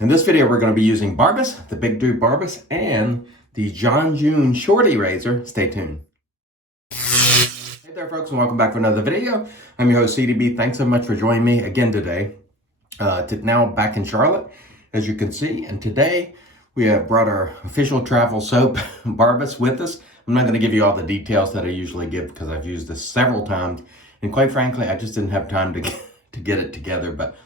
In this video, we're going to be using Barbus, the Big Dude Barbus, and the John June Shorty razor. Stay tuned. Hey there, folks, and welcome back for another video. I'm your host, CDB. Thanks so much for joining me again today. Now back in Charlotte, as you can see, and today we have brought our official travel soap, Barbus, with us. I'm not going to give you all the details that I usually give because I've used this several times, and quite frankly, I just didn't have time to get it together, but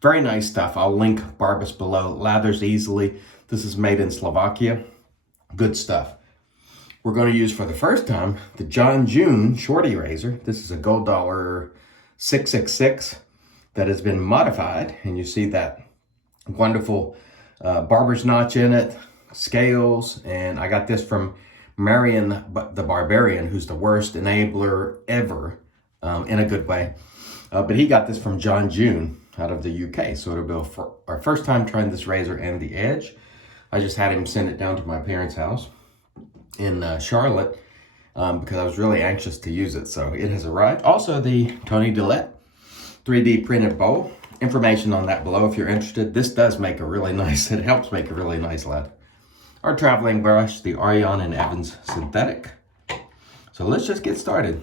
very nice stuff. I'll link Barbus below. Lathers easily. This is made in Slovakia. Good stuff. We're going to use for the first time the John June Shorty razor. This is a gold dollar 666 that has been modified, and you see that wonderful barber's notch in it, scales, and I got this from Marion the Barbarian, who's the worst enabler ever, in a good way. But he got this from John June out of the UK. So it'll be our first time trying this razor and the edge. I just had him send it down to my parents' house in Charlotte because I was really anxious to use it. So it has arrived. Also the Tony Dillette 3D printed bowl. Information on that below if you're interested. This does make a really nice, it helps make a really nice leather. Our traveling brush, the Arion and Evans synthetic. So let's just get started.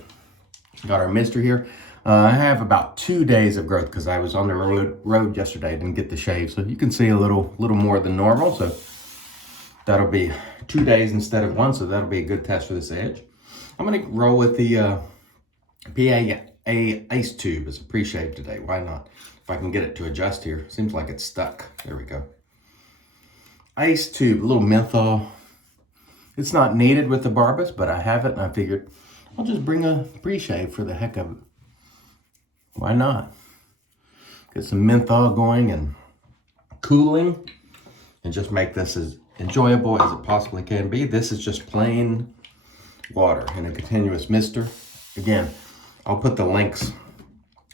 Got our mister here. I have about 2 days of growth because I was on the road yesterday. I didn't get the shave, so you can see a little more than normal. So that'll be 2 days instead of one, so that'll be a good test for this edge. I'm going to roll with the PA Ice Tube as a pre-shave today. Why not? If I can get it to adjust here. Seems like it's stuck. There we go. Ice Tube, a little menthol. It's not needed with the Barbus, but I have it, and I figured I'll just bring a pre-shave for the heck of it. Why not? Get some menthol going and cooling and just make this as enjoyable as it possibly can be. This is just plain water in a continuous mister. Again, I'll put the links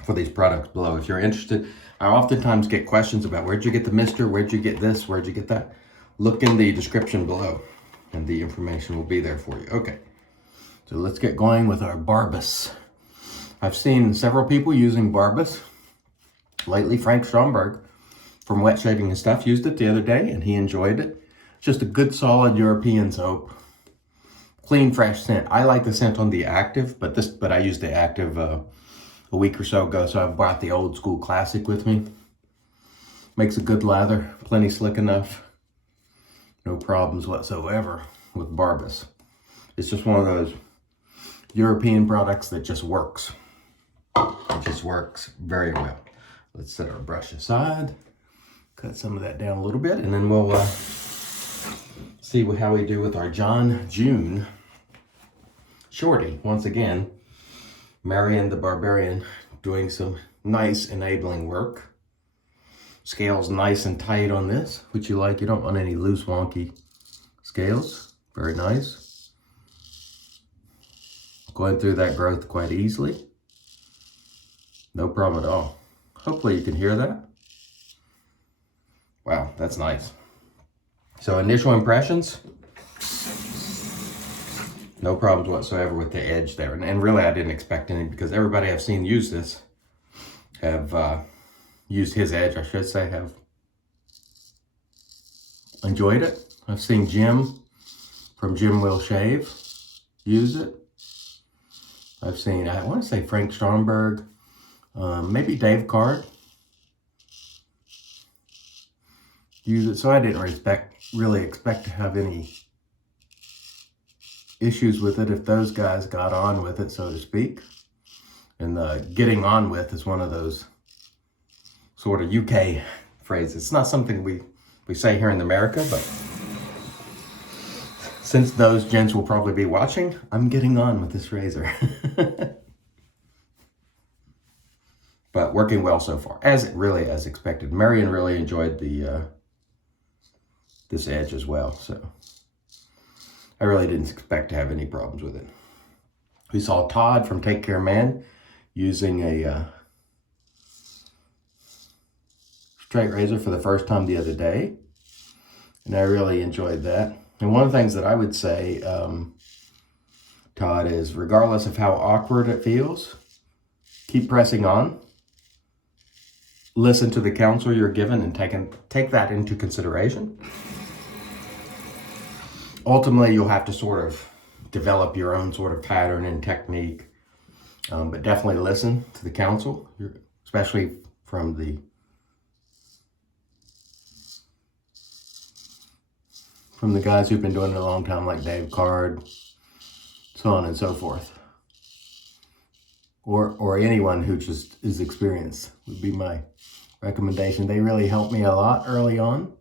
for these products below if you're interested. I oftentimes get questions about where'd you get the mister, where'd you get this, where'd you get that? Look in the description below and the information will be there for you. Okay, so let's get going with our Barbus. I've seen several people using Barbus. Lately, Frank Stromberg from Wet Shaving and Stuff used it the other day, and he enjoyed it. Just a good, solid European soap. Clean, fresh scent. I like the scent on the Active, but I used the Active a week or so ago, so I've brought the old school classic with me. Makes a good lather, plenty slick enough. No problems whatsoever with Barbus. It's just one of those European products that just works. It just works very well. Let's set our brush aside, cut some of that down a little bit, and then we'll see how we do with our John June Shorty. Once again, Marion the Barbarian doing some nice enabling work. Scales nice and tight on this, which you like. You don't want any loose, wonky scales. Very nice. Going through that growth quite easily. No problem at all. Hopefully you can hear that. Wow, that's nice. So initial impressions, no problems whatsoever with the edge there. And really I didn't expect any because everybody I've seen use this have used his edge, I should say, have enjoyed it. I've seen Jim from Jim Will Shave use it. I've seen, I want to say Frank Stromberg, maybe Dave Card use it. So I didn't really expect to have any issues with it if those guys got on with it, so to speak. And getting on with is one of those sort of UK phrases. It's not something we say here in America, but since those gents will probably be watching, I'm getting on with this razor. But working well so far, as expected. Marion really enjoyed the this edge as well, so I really didn't expect to have any problems with it. We saw Todd from Take Care Man using a straight razor for the first time the other day, and I really enjoyed that. And one of the things that I would say, Todd, is regardless of how awkward it feels, keep pressing on. listen to the counsel you're given and take that into consideration. Ultimately, you'll have to sort of develop your own sort of pattern and technique, but definitely listen to the counsel, especially from the guys who've been doing it a long time, like Dave Card, so on and so forth. Or anyone who just is experienced would be my recommendation. They really helped me a lot early on.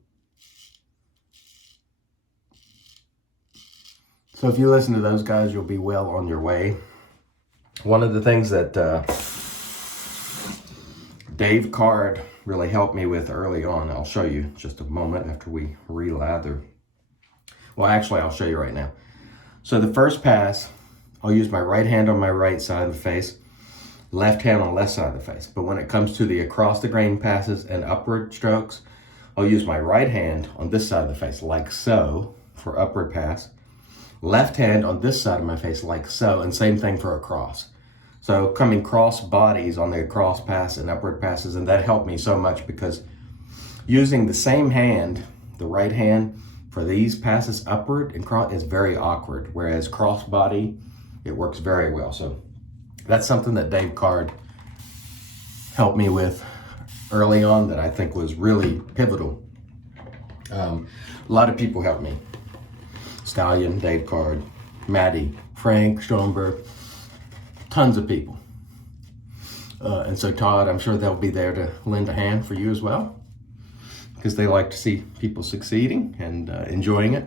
So if you listen to those guys, you'll be well on your way. One of the things that Dave Card really helped me with early on, I'll show you just a moment after we relather. Well, actually, I'll show you right now. So the first pass, I'll use my right hand on my right side of the face, left hand on the left side of the face. But when it comes to the across the grain passes and upward strokes, I'll use my right hand on this side of the face, like so, for upward pass. Left hand on this side of my face, like so, and same thing for across. So coming cross bodies on the across pass and upward passes, and that helped me so much because using the same hand, the right hand, for these passes upward and cross is very awkward, whereas cross body, it works very well. So that's something that Dave Card helped me with early on that I think was really pivotal. A lot of people helped me. Stallion, Dave Card, Maddie, Frank, Schoenberg, tons of people. And so Todd, I'm sure they'll be there to lend a hand for you as well, because they like to see people succeeding and enjoying it.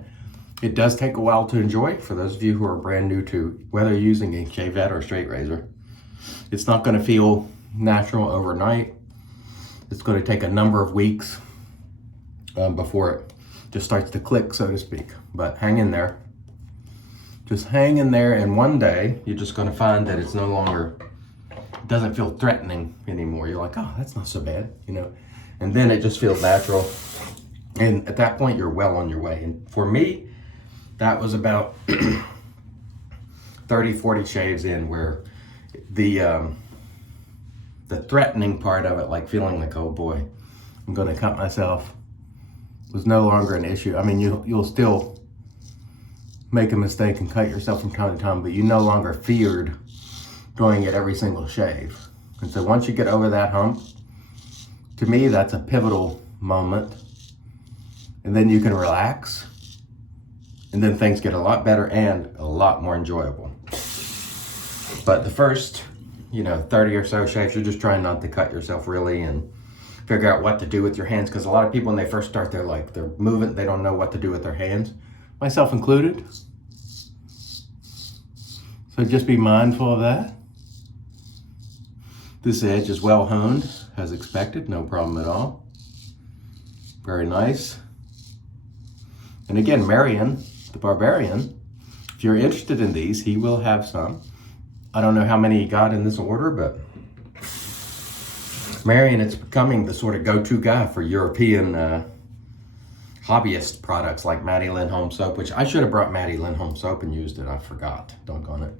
It does take a while to enjoy. For those of you who are brand new to whether you're using a shavette or a straight razor, it's not going to feel natural overnight. It's going to take a number of weeks before it just starts to click, so to speak. But hang in there. Just hang in there, and one day you're just going to find that it's no longer, it doesn't feel threatening anymore. You're like, oh, that's not so bad, you know. And then it just feels natural. And at that point, you're well on your way. And for me, that was about 30, 40 shaves in, where the threatening part of it, like feeling like, oh boy, I'm going to cut myself, was no longer an issue. I mean, you'll still make a mistake and cut yourself from time to time, but you no longer feared doing it every single shave. And so once you get over that hump, to me, that's a pivotal moment. And then you can relax. And then things get a lot better and a lot more enjoyable. But the first, 30 or so shaves, you're just trying not to cut yourself really and figure out what to do with your hands. Because a lot of people, when they first start, they're moving, they don't know what to do with their hands, myself included. So just be mindful of that. This edge is well honed, as expected, no problem at all. Very nice. And again, Marion, the Barbarian, if you're interested in these, he will have some. I don't know how many he got in this order, but Marion, it's becoming the sort of go-to guy for European hobbyist products like Maddie Lindholm soap, which I should have brought Maddie Lindholm soap and used it. I forgot. Doggone it.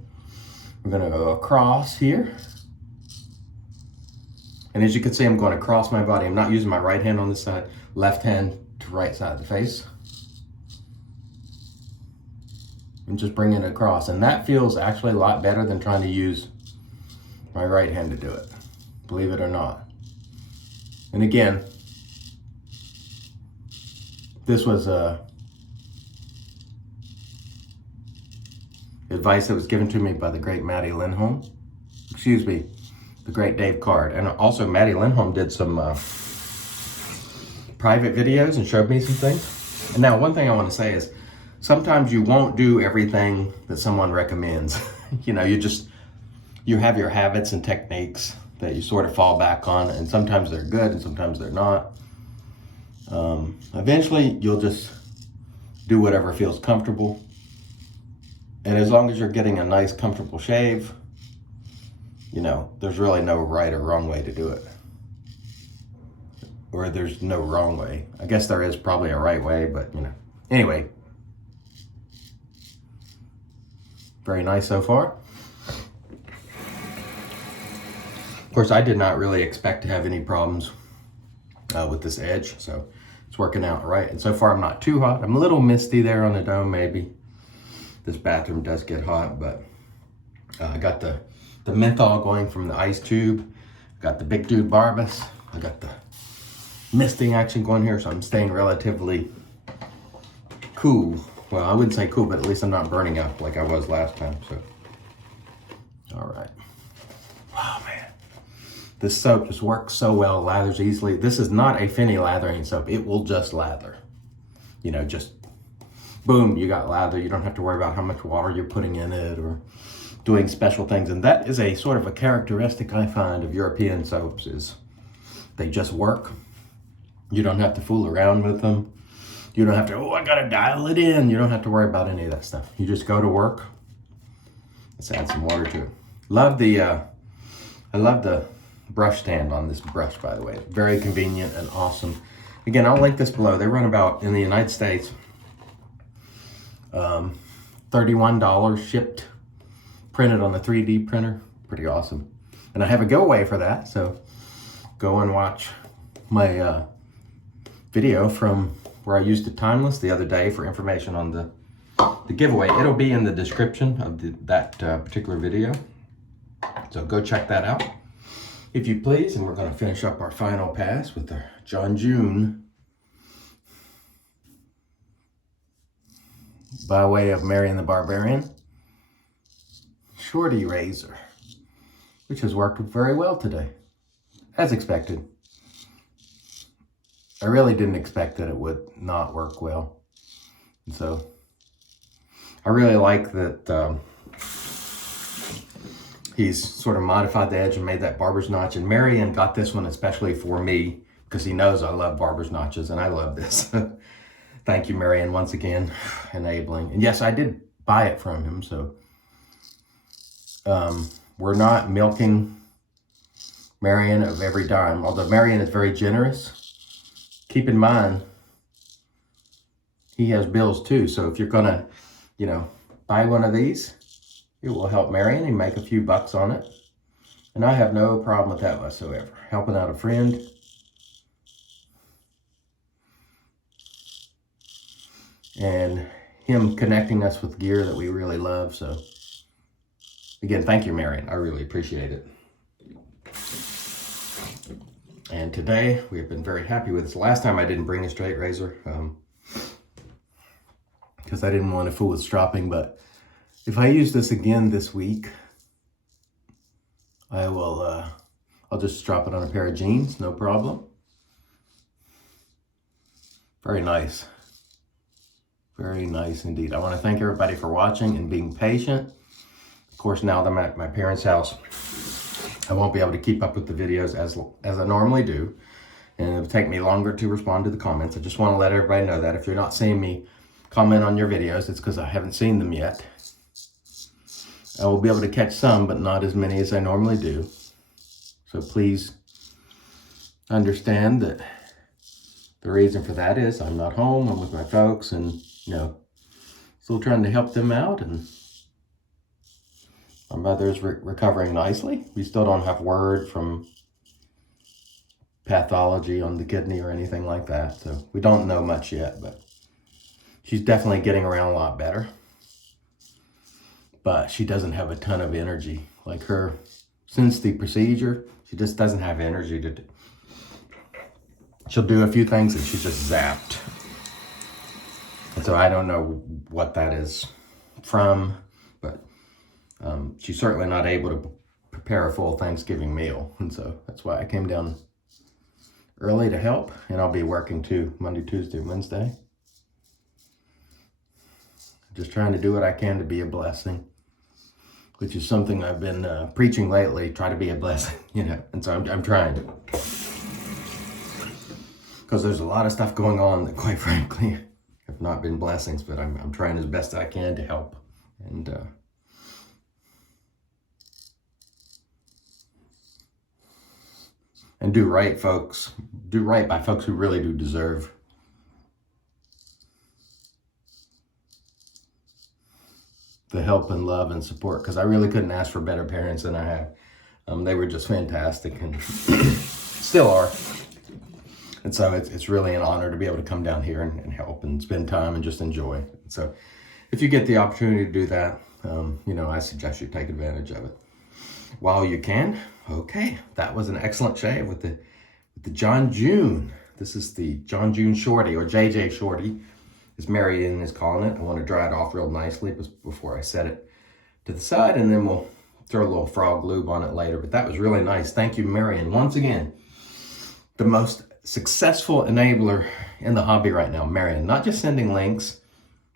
We're going to go across here. And as you can see, I'm going across my body. I'm not using my right hand on this side, left hand to right side of the face. And just bring it across. And that feels actually a lot better than trying to use my right hand to do it, believe it or not. And again, this was advice that was given to me by the great Maddie Lindholm. The great Dave Card. And also Maddie Lindholm did some private videos and showed me some things. And now one thing I want to say is, sometimes you won't do everything that someone recommends. You have your habits and techniques that you sort of fall back on, and sometimes they're good and sometimes they're not. Eventually, you'll just do whatever feels comfortable. And as long as you're getting a nice, comfortable shave, there's really no right or wrong way to do it. Or there's no wrong way. I guess there is probably a right way, but Anyway. Very nice so far. Of course, I did not really expect to have any problems with this edge. So it's working out right. And so far I'm not too hot. I'm a little misty there on the dome maybe. This bathroom does get hot, but I got the menthol going from the ice tube. Got the big dude Barbus. I got the misting action going here, so I'm staying relatively cool. Well, I wouldn't say cool, but at least I'm not burning up like I was last time, so. All right. Wow, man. This soap just works so well, lathers easily. This is not a Finny lathering soap. It will just lather. You know, just boom, you got lather. You don't have to worry about how much water you're putting in it or doing special things. And that is a sort of a characteristic I find of European soaps is they just work. You don't have to fool around with them. You don't have to, oh, I gotta dial it in. You don't have to worry about any of that stuff. You just go to work. Let's add some water to it. I love the brush stand on this brush, by the way. Very convenient and awesome. Again, I'll link this below. They run about, in the United States, $31 shipped, printed on the 3D printer. Pretty awesome. And I have a giveaway for that, so go and watch my video from where I used it timeless the other day for information on the giveaway. It'll be in the description of that particular video. So go check that out, if you please. And we're going to finish up our final pass with the John June by way of Marion the Barbarian Shorty razor, which has worked very well today, as expected. I really didn't expect that it would not work well. And so I really like that he's sort of modified the edge and made that barber's notch. And Marion got this one especially for me because he knows I love barber's notches and I love this. Thank you, Marion, once again, enabling. And yes, I did buy it from him. So we're not milking Marion of every dime, although Marion is very generous. Keep in mind, he has bills too. So if you're gonna, you know, buy one of these, it will help Marion and make a few bucks on it. And I have no problem with that whatsoever. Helping out a friend. And him connecting us with gear that we really love. So again, thank you, Marion. I really appreciate it. And today we have been very happy with this. Last time I didn't bring a straight razor because I didn't want to fool with stropping, but if I use this again this week, I will, I'll just strap it on a pair of jeans, no problem. Very nice. Very nice indeed. I want to thank everybody for watching and being patient. Of course, now that I'm at my parents' house, I won't be able to keep up with the videos as I normally do. And it'll take me longer to respond to the comments. I just want to let everybody know that if you're not seeing me comment on your videos, it's because I haven't seen them yet. I will be able to catch some, but not as many as I normally do. So please understand that the reason for that is I'm not home, I'm with my folks, and, you know, still trying to help them out. And my mother's recovering nicely. We still don't have word from pathology on the kidney or anything like that. So we don't know much yet, but she's definitely getting around a lot better. But she doesn't have a ton of energy. Like her, since the procedure, she just doesn't have energy to do. She'll do a few things and she's just zapped. And so I don't know what that is from, but she's certainly not able to prepare a full Thanksgiving meal. And so that's why I came down early to help. And I'll be working too, Monday, Tuesday, Wednesday. Just trying to do what I can to be a blessing, which is something I've been preaching lately. Try to be a blessing, you know. And so I'm trying to. Because there's a lot of stuff going on that, quite frankly, have not been blessings. But I'm trying as best I can to help. And do right, folks. Do right by folks who really do deserve the help and love and support, because I really couldn't ask for better parents than I have. They were just fantastic and still are. And so it's really an honor to be able to come down here and help and spend time and just enjoy. So if you get the opportunity to do that, I suggest you take advantage of it while you can. Okay, that was an excellent shave with the John June. This is the John June Shorty, or JJ Shorty, as Marion is calling it. I want to dry it off real nicely before I set it to the side, and then we'll throw a little frog lube on it later. But that was really nice. Thank you, Marion. Once again, the most successful enabler in the hobby right now, Marion. Not just sending links,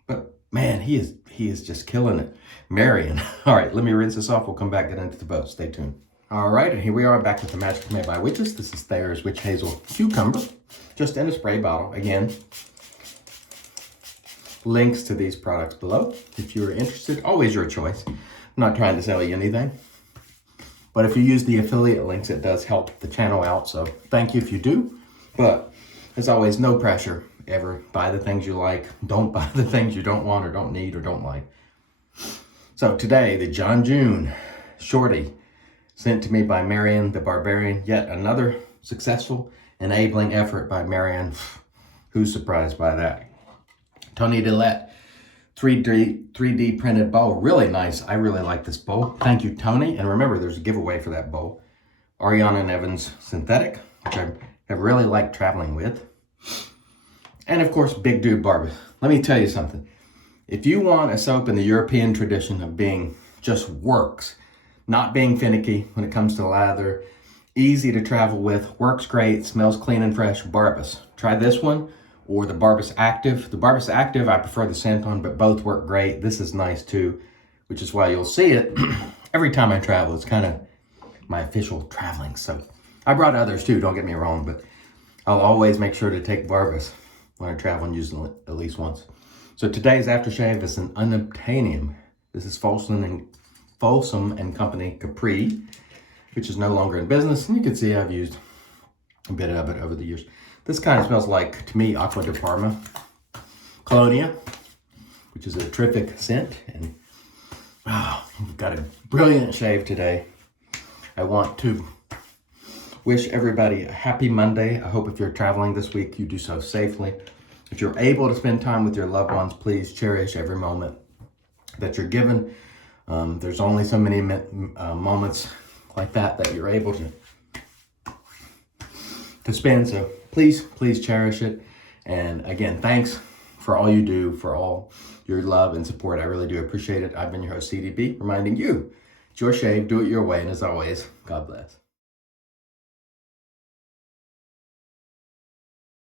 but man, he is just killing it. Marion. All right, let me rinse this off. We'll come back, get into the boat. Stay tuned. All right, and here we are back with the Magic Made by Witches. This is Thayer's Witch Hazel Cucumber, just in a spray bottle. Again, links to these products below. If you're interested, always your choice. I'm not trying to sell you anything. But if you use the affiliate links, it does help the channel out. So thank you if you do. But as always, no pressure ever. Buy the things you like. Don't buy the things you don't want or don't need or don't like. So today, the John June Shorty, sent to me by Marion the Barbarian. Yet another successful enabling effort by Marion. Who's surprised by that? Tony Dillette 3D printed bowl. Really nice. I really like this bowl. Thank you, Tony. And remember, there's a giveaway for that bowl. Ariana and Evans Synthetic, which I have really liked traveling with. And of course, Big Dude Barbus. Let me tell you something. If you want a soap in the European tradition of being just works, not being finicky when it comes to lather, easy to travel with, works great, smells clean and fresh, Barbus. Try this one or the Barbus Active. The Barbus Active, I prefer the scent on, but both work great. This is nice too, which is why you'll see it every time I travel. It's kind of my official traveling soap. I brought others too, don't get me wrong, but I'll always make sure to take Barbus when I travel and use it at least once. So today's aftershave is an unobtainium. This is Folsom and Company Capri, which is no longer in business. And you can see I've used a bit of it over the years. This kind of smells like, to me, Aqua de Parma Colonia, which is a terrific scent. And we've got a brilliant shave today. I want to wish everybody a happy Monday. I hope if you're traveling this week, you do so safely. If you're able to spend time with your loved ones, please cherish every moment that you're given. There's only so many moments like that you're able to spend. So please cherish it. And again, thanks for all you do, for all your love and support. I really do appreciate it. I've been your host, CDB, reminding you, it's your shave, do it your way. And as always, God bless.